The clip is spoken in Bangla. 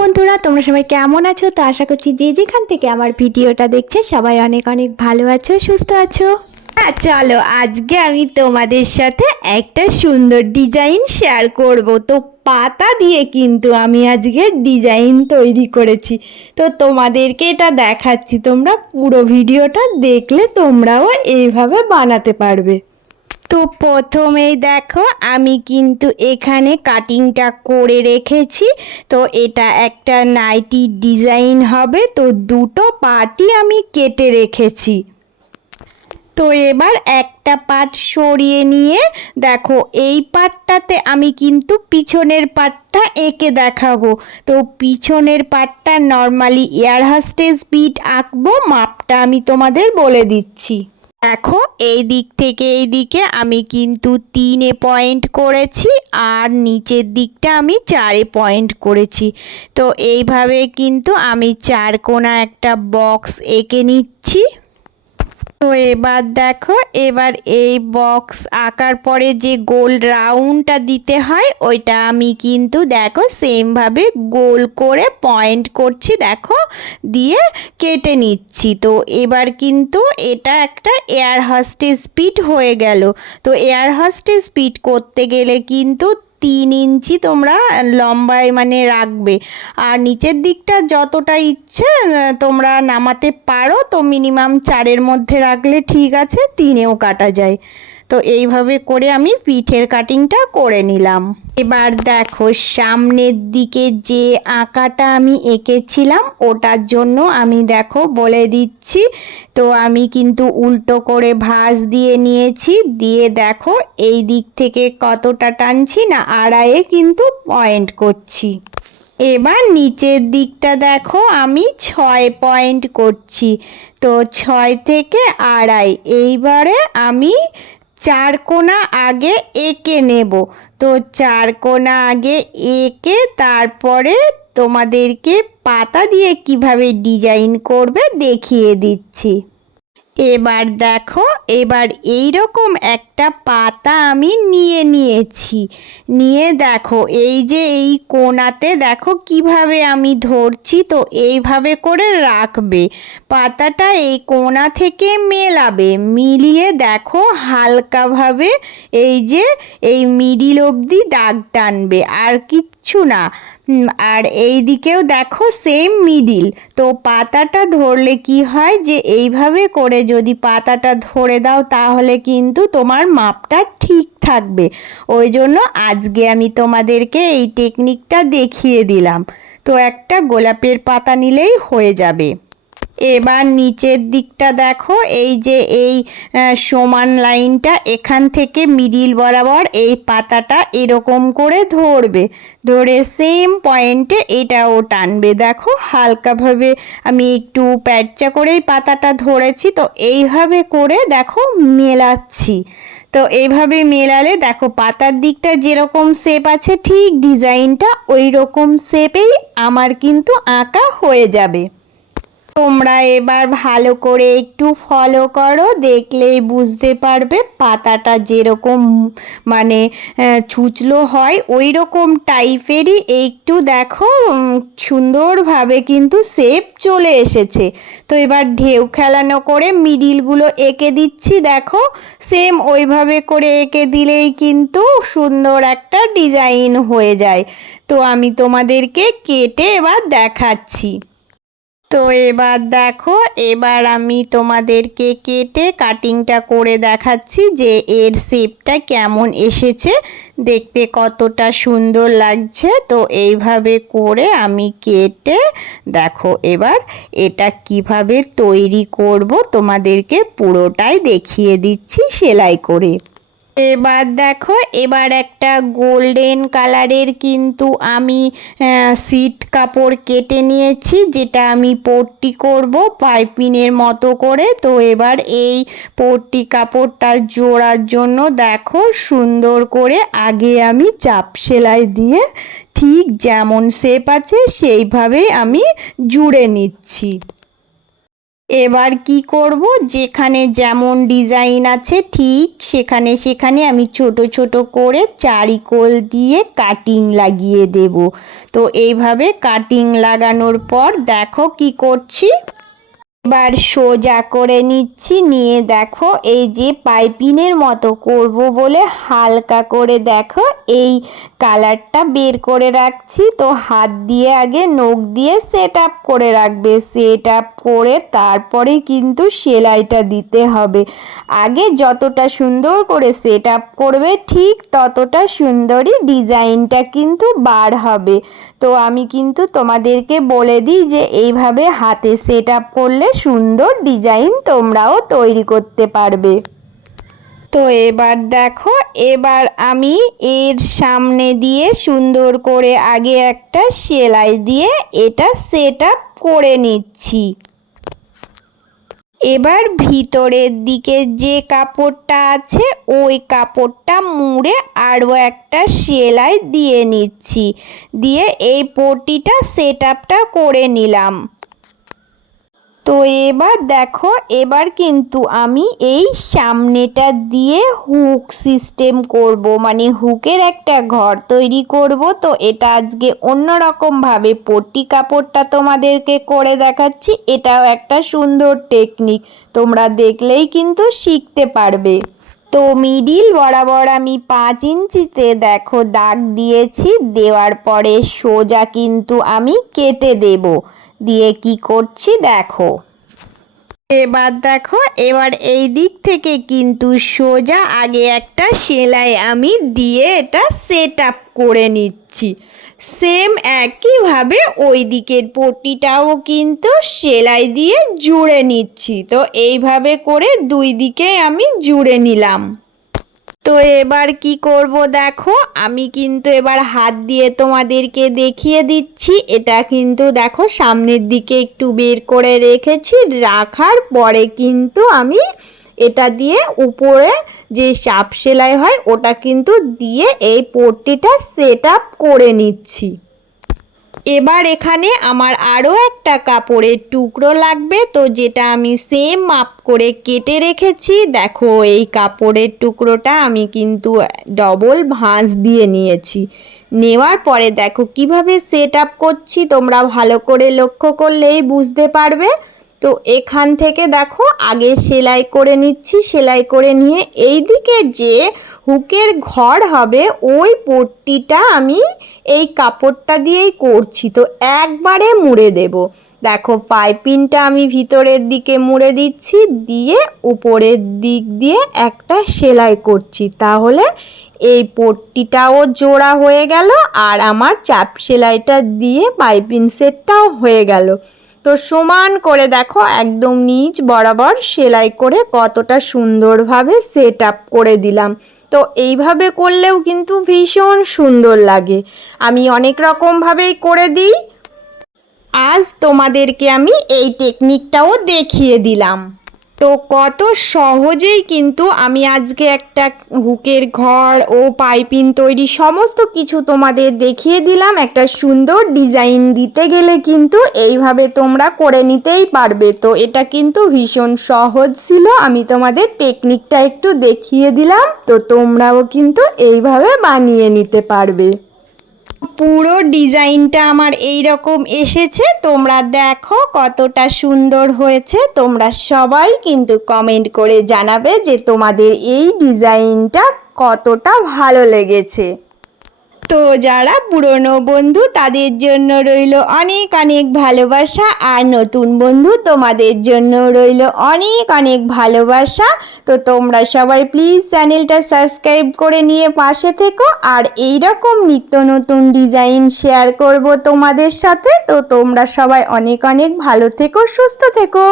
বন্ধুরা, তোমরা সবাই কেমন আছো? তো আশা করছি যে যেখান থেকে আমার ভিডিওটা দেখছে সবাই অনেক অনেক ভালো আছো, সুস্থ আছো। চলো আজকে আমি তোমাদের সাথে একটা সুন্দর ডিজাইন শেয়ার করব। তো পাতা দিয়ে কিন্তু আমি আজকে ডিজাইন তৈরি করেছি, তো তোমাদেরকে এটা দেখাচ্ছি। তোমরা পুরো ভিডিওটা দেখলে তোমরাও এইভাবে বানাতে পারবে। তো প্রথমেই দেখো আমি কিন্তু এখানে কাটিংটা করে রেখেছি। তো এটা একটা নাইটি ডিজাইন হবে, তো দুটো পার্টই আমি কেটে রেখেছি। তো এবার একটা পার্ট সরিয়ে নিয়ে দেখো এই পার্টটাতে আমি কিন্তু পিছনের পার্টটা এঁকে দেখাবো। তো পিছনের পার্টটা নর্মালি এয়ার হোস্টেস বিট আঁকবো, মাপটা আমি তোমাদের বলে দিচ্ছি। দেখো এই দিক থেকে এই দিকে আমি কিন্তু 3 পয়েন্ট করেছি আর নিচের দিকটা আমি 4 পয়েন্ট করেছি। তো এইভাবে কিন্তু আমি 4 কোণা একটা বক্স এঁকে নিচ্ছি। তো এবার দেখো, এবার এই বক্স আঁকার পরে যে গোল রাউন্ডটা দিতে হয় ওইটা আমি কিন্তু দেখো সেমভাবে গোল করে পয়েন্ট করছি, দেখো দিয়ে কেটে নিচ্ছি। তো এবার কিন্তু এটা একটা এয়ার হোস্টেস পিট হয়ে গেল। তো এয়ার হোস্টেস পিট করতে গেলে কিন্তু 3 ইঞ্চি তোমরা লম্বায় মানে রাখবে, আর নিচের দিকটা যতটা ইচ্ছে তোমরা নামাতে পারো। তো মিনিমাম 4-এর মধ্যে রাখলে ঠিক আছে, 3-এও কাটা যায়। তো এইভাবে করে আমি পিঠের কাটিংটা করে নিলাম। এবার দেখো সামনের দিকে যে আঁকাটা আমি এঁকেছিলাম ওটার জন্য আমি দেখো বলে দিচ্ছি। তো আমি কিন্তু উল্টো করে ভাঁজ দিয়ে নিয়েছি, দিয়ে দেখো এই দিক থেকে কতটা টানছি না 2.5 কিন্তু পয়েন্ট করছি। এবার নিচের দিকটা দেখো আমি 6 পয়েন্ট করছি। তো 6 থেকে 2.5, এইবারে আমি 4 কোণা আগে এঁকে নেব। তো 4 কোণা আগে এঁকে তারপরে তোমাদেরকে পাতা দিয়ে কিভাবে ডিজাইন করবে দেখিয়ে দিচ্ছি। এবার দেখো, এবার এই রকম একটা পাতা আমি নিয়েছি। নিয়ে দেখো এই যে এই কোণাতে দেখো কিভাবে আমি ধরছি। তো এইভাবে করে রাখবে, পাতাটা এই কোণা থেকে মেলাবে, মিলিয়ে দেখো হালকাভাবে এই যে এই মিডিল অবধি দাগ টানবে, আর কিচ্ছু না। আর এই দিকেও দেখো সেম মিডিল। তো পাতাটা ধরলে কি হয় যে এইভাবে করে যদি পাতাটা ধরে দাও তাহলে কিন্তু তোমার মাপটা ঠিক থাকবে। ওই জন্য আজকে আমি তোমাদেরকে এই টেকনিকটা দেখিয়ে দিলাম। তো একটা গোলাপের পাতা নিলেই হয়ে যাবে। এবার নিচের দিকটা দেখো এই যে এই সমান লাইনটা এখান থেকে মিডিল বরাবর এই পাতাটা এরকম করে ধরবে, ধরে সেম পয়েন্টে এটাও টানবে। দেখো হালকাভাবে আমি একটু প্যাঁচা করেই পাতাটা ধরেছি। তো এইভাবে করে দেখো মেলাচ্ছি। তো এইভাবে মেলালে দেখো পাতার দিকটা যেরকম শেপ আছে ঠিক ডিজাইনটা ওই রকম শেপেই আমার কিন্তু আঁকা হয়ে যাবে। তোমরা এবার ভালো করে একটু ফলো করো, দেখলেই বুঝতে পারবে পাতাটা যেরকম মানে ছুঁচলো হয় ওই রকম টাইপেরই একটু দেখো সুন্দরভাবে কিন্তু শেপ চলে এসেছে। তো এবার ঢেউ খেলানো করে মিডিলগুলো এঁকে দিচ্ছি। দেখো সেম ওইভাবে করে এঁকে দিলেই কিন্তু সুন্দর একটা ডিজাইন হয়ে যায়। তো আমি তোমাদেরকে কেটে এবার দেখাচ্ছি। তো এবার দেখো, এবার আমি তোমাদেরকে কেটে কাটিংটা করে দেখাচ্ছি যে এর শেপটা কেমন এসেছে, দেখতে কতটা সুন্দর লাগছে। তো এইভাবে করে আমি কেটে দেখো এবার এটা কিভাবে তৈরি করব তোমাদেরকে পুরোটাই দেখিয়ে দিচ্ছি সেলাই করে। এবার দেখো, এবার একটা গোল্ডেন কালারের কিন্তু আমি সিট কাপড় কেটে নিয়েছি, যেটা আমি পট্টি করব পাইপিনের মতো করে। তো এবার এই পট্টি কাপড়টা জোড়ার জন্য দেখো সুন্দর করে আগে আমি চাপ সেলাই দিয়ে ঠিক যেমন শেপ আছে সেইভাবে আমি জুড়ে নিচ্ছি। এবার কি করব, যেখানে যেমন ডিজাইন আছে ঠিক সেখানে সেখানে আমি ছোট ছোট করে চারিকোল দিয়ে কাটিং লাগিয়ে দেব। তো এইভাবে কাটিং লাগানোর পর দেখো কি করছি, এবার সোজা করে নিচ্ছি, নিয়ে দেখো এই যে পাইপিনের মতো করব বলে হালকা করে দেখো এই কালারটা বের করে রাখছি। তো হাত দিয়ে আগে নখ দিয়ে সেট আপ করে রাখবে, সেট আপ করে তারপরে কিন্তু সেলাইটা দিতে হবে। আগে যতটা সুন্দর করে সেট আপ করবে ঠিক ততটা সুন্দরই ডিজাইনটা কিন্তু বার হবে। তো আমি কিন্তু তোমাদেরকে বলে দিই যে এইভাবে হাতে সেট আপ করলে সুন্দর ডিজাইন তোমরাও তৈরি করতে পারবে। তো এবার দেখো, এবার আমি এর সামনে দিয়ে সুন্দর করে আগে একটা সেলাই দিয়ে এটা সেট আপ করে নিচ্ছি। এবার ভিতরের দিকে যে কাপড়টা আছে ওই কাপড়টা মুড়ে আরও একটা সেলাই দিয়ে নিচ্ছি, দিয়ে এই পট্টিটা সেট আপটা করে নিলাম। তো এবার দেখো, এবার কিন্তু আমি এই সামনেটা দিয়ে হুক সিস্টেম করব, মানে হুকের একটা ঘর তৈরি করব। তো এটা আজকে অন্যরকমভাবে পট্টি কাপড়টা তোমাদেরকে করে দেখাচ্ছি। এটাও একটা সুন্দর টেকনিক, তোমরা দেখলেই কিন্তু শিখতে পারবে। তো মিডিল বরাবর আমি 5 ইঞ্চিতে দেখো দাগ দিয়েছি, দেওয়ার পরে সোজা কিন্তু আমি কেটে দেব। দিয়ে কি করছি দেখো, এবার দেখো, এবার এই দিক থেকে কিন্তু সোজা আগে একটা সেলাই আমি দিয়ে এটা সেট আপ করে নিচ্ছি। সেম একইভাবে ওই দিকের পট্টিটাও কিন্তু সেলাই দিয়ে জুড়ে নিচ্ছি। তো এইভাবে করে দুই দিকে আমি জুড়ে নিলাম। তো এবার কি করব দেখো, আমি কিন্তু এবার হাত দিয়ে তোমাদেরকে দেখিয়ে দিচ্ছি। এটা কিন্তু দেখো সামনের দিকে একটু বের করে রেখেছি, রাখার পরে কিন্তু আমি এটা দিয়ে উপরে যে চাপ সেলাই হয় ওটা কিন্তু দিয়ে এই পট্টিটা সেট আপ করে নিচ্ছি। এবার এখানে আমার আরও একটা কাপড়ের টুকরো লাগবে, তো যেটা আমি সেম মাপ করে কেটে রেখেছি। দেখো এই কাপড়ের টুকরোটা আমি কিন্তু ডবল ভাঁজ দিয়ে নিয়েছি। নেওয়ার পরে দেখো কিভাবে সেট আপ করছি, তোমরা ভালো করে লক্ষ্য করলেই বুঝতে পারবে। তো এখান থেকে দেখো আগে সেলাই করে নিচ্ছি, সেলাই করে নিয়ে এই দিকে যে হুকের ঘর হবে ওই পট্টিটা আমি এই কাপড়টা দিয়েই করছি। তো একবারে মুড়ে দেব। দেখো পাইপিংটা আমি ভিতরের দিকে মুড়ে দিচ্ছি, দিয়ে উপরের দিক দিয়ে একটা সেলাই করছি, তাহলে এই পট্টিটাও জোড়া হয়ে গেল আর আমার চাপ সেলাইটা দিয়ে পাইপিং সেটটাও হয়ে গেল। তো সমান করে দেখো একদম নিচ বরাবর সেলাই করে কতটা সুন্দরভাবে সেট আপ করে দিলাম। তো এইভাবে করলেও কিন্তু ভীষণ সুন্দর লাগে। আমি অনেক রকমভাবেই করে দিই, আজ তোমাদেরকে আমি এই টেকনিকটাও দেখিয়ে দিলাম। তো কত সহজেই কিন্তু আমি আজকে একটা হুকের ঘর ও পাইপিং তৈরি সমস্ত কিছু তোমাদের দেখিয়ে দিলাম। একটা সুন্দর ডিজাইন দিতে গেলে কিন্তু এইভাবে তোমরা করে নিতেই পারবে। তো এটা কিন্তু ভীষণ সহজ ছিল, আমি তোমাদের টেকনিকটা একটু দেখিয়ে দিলাম। তো তোমরাও কিন্তু এইভাবে বানিয়ে নিতে পারবে। পুরো ডিজাইনটা আমার এই রকম এসেছে, তোমরা দেখো কতটা সুন্দর হয়েছে। তোমরা সবাই কিন্তু কমেন্ট করে জানাবে যে তোমাদের এই ডিজাইনটা কতটা ভালো লেগেছে। তো যারা পুরনো বন্ধু তাদের জন্য রইল অনেক অনেক ভালোবাসা, আর নতুন বন্ধু তোমাদের জন্য রইল অনেক অনেক ভালোবাসা। তো তোমরা সবাই প্লিজ চ্যানেলটা সাবস্ক্রাইব করে নিয়ে পাশে থেকো, আর এই রকম নিত্য নতুন ডিজাইন শেয়ার করব তোমাদের সাথে। তো তোমরা সবাই অনেক অনেক ভালো থেকো, সুস্থ থেকো।